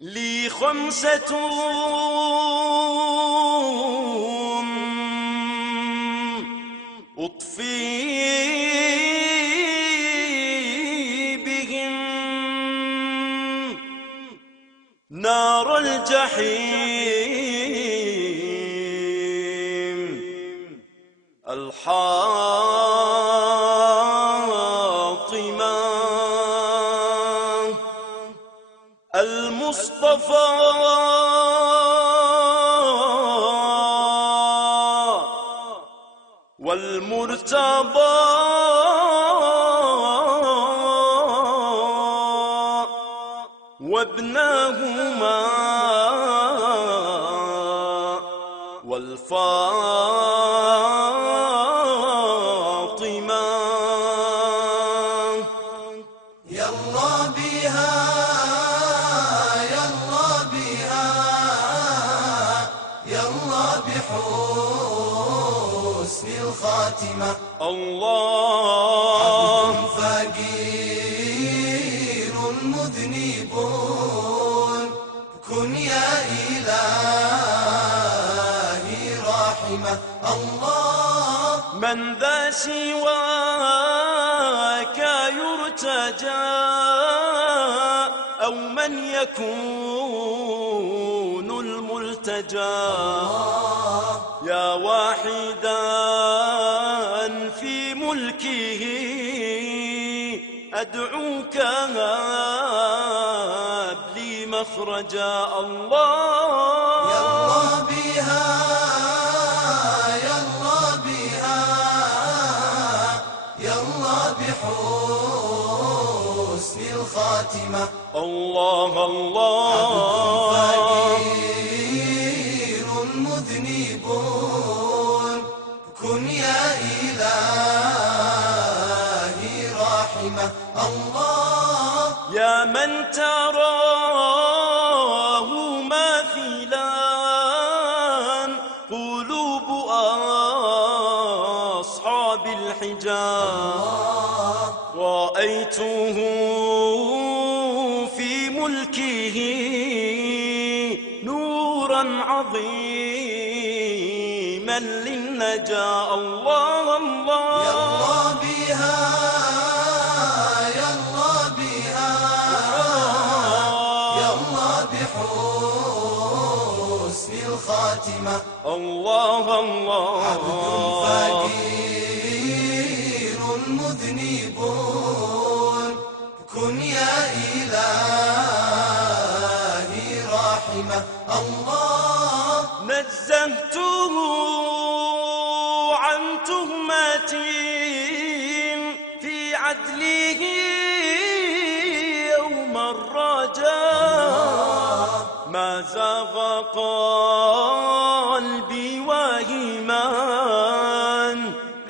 لي خمسة أطفي بهم نار الجحيم الحاطمة المصطفى والمرتضى وابناهما والفاطمة يلا بها يلا بها يلا بحسن الخاتمة. الله فقير مذنب كن يا إلهي راحمة. الله من ذا سواك يرتجى أو من يكون الملتجى يا واحدا في ملكه أدعوك هب لي مخرجا. الله يلا بها يلا بها يلا بحسن الخاتمة. الله الله فقير مذنب كن يا إلهي راحمة. الله يا من تراه ماثلا قلوب أصحاب الحجاب رأيته في ملكه نورا عظيما للنجاة. الله الله يلا بها يلا بها يلا بحسن الخاتمة. الله الله فقير مذنب كن يا إلهي راحمة. الله نزهته عن تهمة في عدله يوم الرجاء ما زاغ قلبي واهما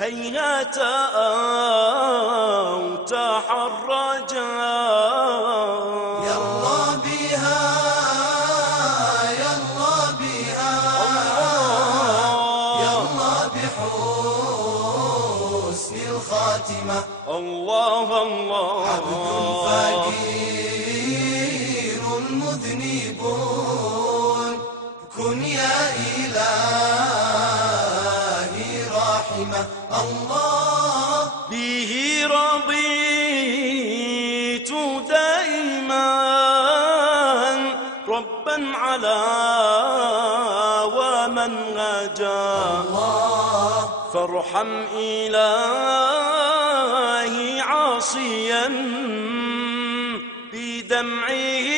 هيهات أو تحرجا. يلا بها يلا بها يلا بحسن الخاتمة. الله الله فقير مذنب كن يا إلهي راحمة. الله به رضيت دائما ربا على ومنهجا فارحم إلهي عاصيا بدمعه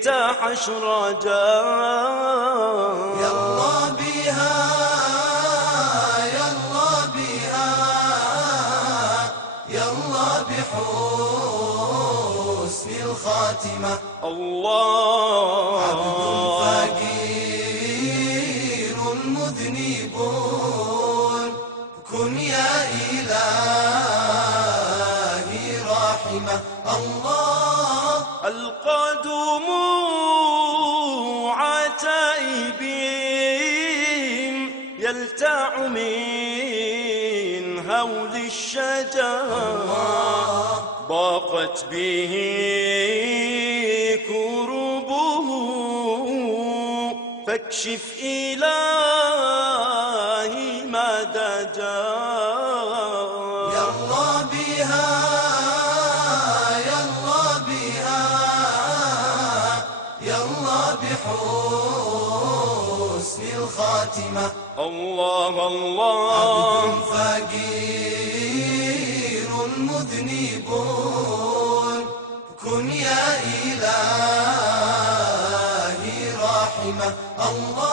تحشرجا. يلا بها يلا بها يلا بحسن الخاتمة. الله فقير مذنب كن يا إلهي راحمة. الله ألقى دموع تائبين يلتع من هول الشجا ضاقت به فاكشف إلهي ما دجا. يلا بها يلا بها يلا بحسن الخاتمة. الله الله عبد فقير مذنبون كن يا إلهي راحمة. الله